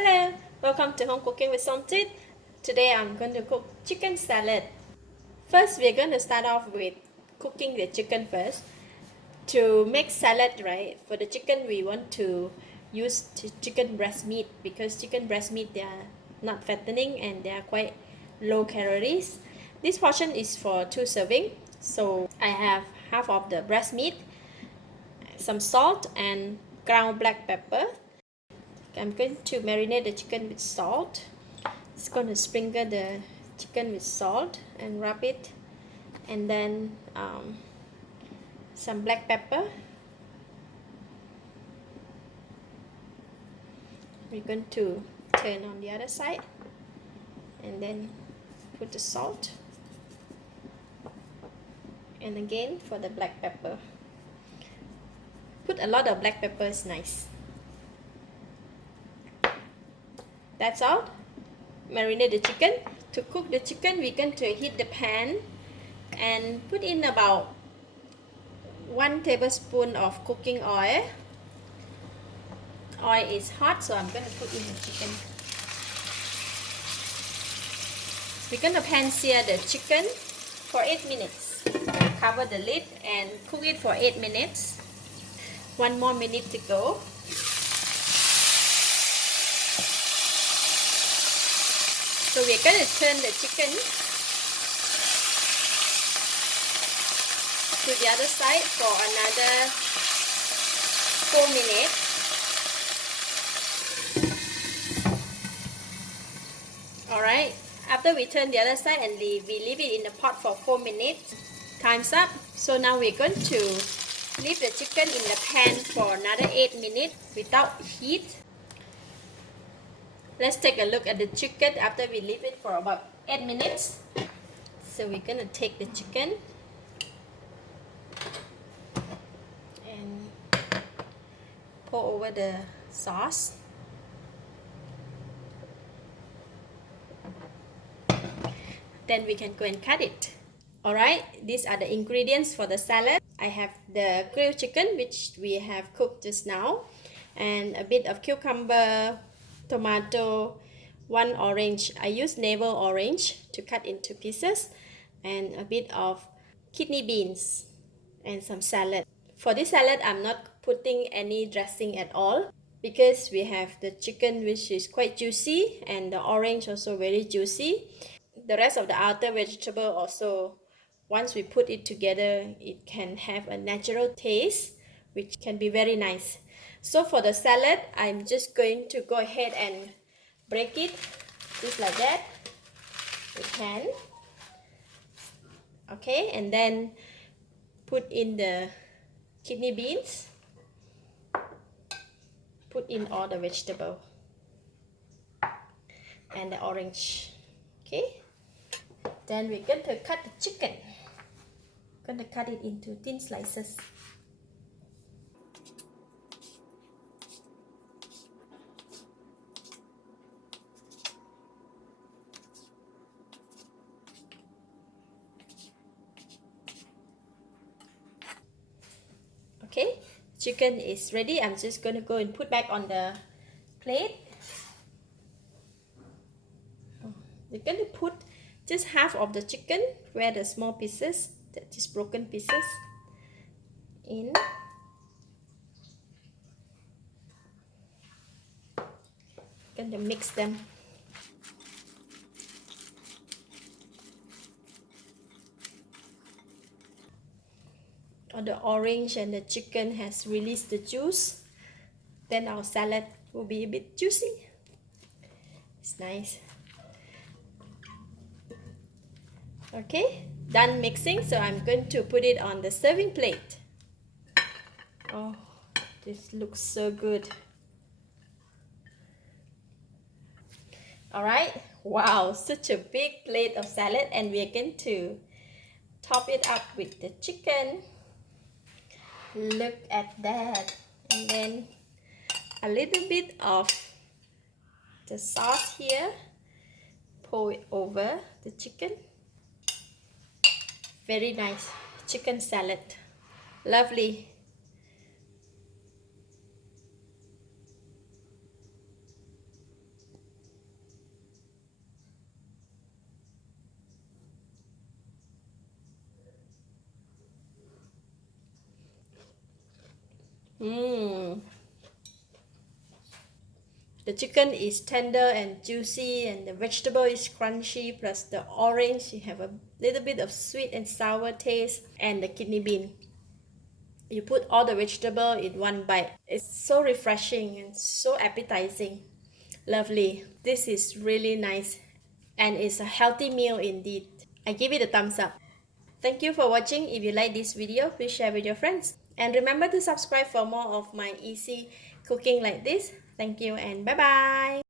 Hello, welcome to Home Cooking with Somjit. Today I'm going to cook chicken salad. First, we're going to start off with cooking the chicken first. To make salad, right, for the chicken we want to use chicken breast meat because chicken breast meat they are not fattening and they are quite low calories. This portion is for 2 serving. So I have half of the breast meat, some salt and ground black pepper. I'm going to marinate the chicken with salt. Just going to sprinkle the chicken with salt and rub it, and then some black pepper. We're going to turn on the other side and then put the salt, and again for the black pepper. Put a lot of black pepper is nice. That's all. Marinate the chicken. To cook the chicken, we're going to heat the pan and put in about 1 tablespoon of cooking oil. Oil is hot, so I'm going to put in the chicken. We're going to pan sear the chicken for 8 minutes. Cover the lid and cook it for 8 minutes. 1 more minute to go. So we're going to turn the chicken to the other side for another 4 minutes. Alright, after we turn the other side and we leave it in the pot for 4 minutes, time's up. So now we're going to leave the chicken in the pan for another 8 minutes without heat. Let's take a look at the chicken after we leave it for about 8 minutes. So we're going to take the chicken and pour over the sauce. Then we can go and cut it. Alright, these are the ingredients for the salad. I have the grilled chicken, which we have cooked just now, and a bit of cucumber, tomato, 1 orange. I use navel orange to cut into pieces, and a bit of kidney beans and some salad. For this salad, I'm not putting any dressing at all because we have the chicken, which is quite juicy, and the orange also very juicy. The rest of the outer vegetable also, once we put it together, it can have a natural taste which can be very nice. So for the salad, I'm just going to go ahead and break it just like that. We can. Okay, and then put in the kidney beans. Put in all the vegetable and the orange. Okay. Then we're going to cut the chicken. Going to cut it into thin slices. Okay, chicken is ready. I'm just going to go and put back on the plate. We're going to put just half of the chicken, where the small pieces, these broken pieces, in. Going to mix them. The orange and the chicken has released the juice, then our salad will be a bit juicy. It's nice. Okay, done mixing, so I'm going to put it on the serving plate. Oh, this looks so good. Alright, wow, such a big plate of salad, and we are going to top it up with the chicken. Look at that. And then a little bit of the sauce here. Pour it over the chicken. Very nice chicken salad. Lovely. Mmm. The chicken is tender and juicy, and the vegetable is crunchy, plus the orange, you have a little bit of sweet and sour taste, and the kidney bean. You put all the vegetable in one bite. It's so refreshing and so appetizing. Lovely. This is really nice, and it's a healthy meal indeed. I give it a thumbs up. Thank you for watching. If you like this video, please share with your friends. And remember to subscribe for more of my easy cooking like this. Thank you and bye bye.